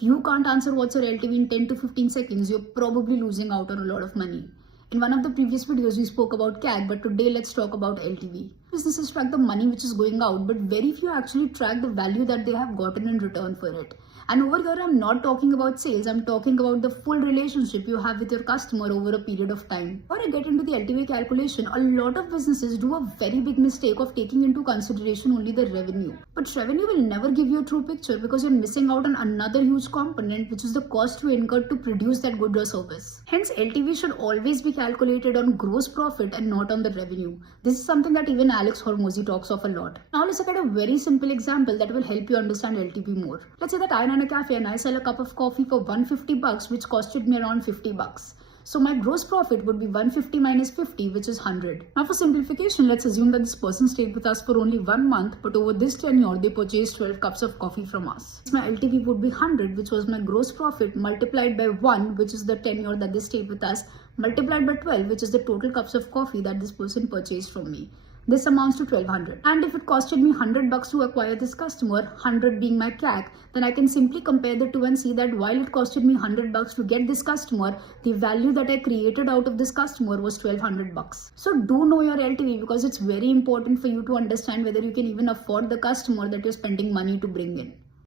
if you can't answer what's your LTV in 10 to 15 seconds, you're probably losing out on a lot of money. In one of the previous videos, we spoke about CAC, but today let's talk about LTV. Businesses track the money which is going out, but very few actually track the value that they have gotten in return for it. And over here, I'm not talking about sales, I'm talking about the full relationship you have with your customer over a period of time. Before I get into the LTV calculation, a lot of businesses do a very big mistake of taking into consideration only the revenue. But revenue will never give you a true picture because you're missing out on another huge component, which is the cost you incur to produce that good or service. Hence, LTV should always be calculated on gross profit and not on the revenue. This is something that even Alex Hormozi talks of a lot. Now let's look at a very simple example that will help you understand LTV more. Let's say that I run a cafe and I sell a cup of coffee for $150, which costed me around $50. So my gross profit would be 150 minus 50, which is 100. Now for simplification, let's assume that this person stayed with us for only 1 month, but over this tenure, they purchased 12 cups of coffee from us. My LTV would be 100, which was my gross profit, multiplied by 1, which is the tenure that they stayed with us, multiplied by 12, which is the total cups of coffee that this person purchased from me. This amounts to 1200. And if it costed me $100 to acquire this customer, 100 being my CAC, then I can simply compare the two and see that while it costed me $100 to get this customer, the value that I created out of this customer was $1200. So do know your LTV because it's very important for you to understand whether you can even afford the customer that you're spending money to bring in.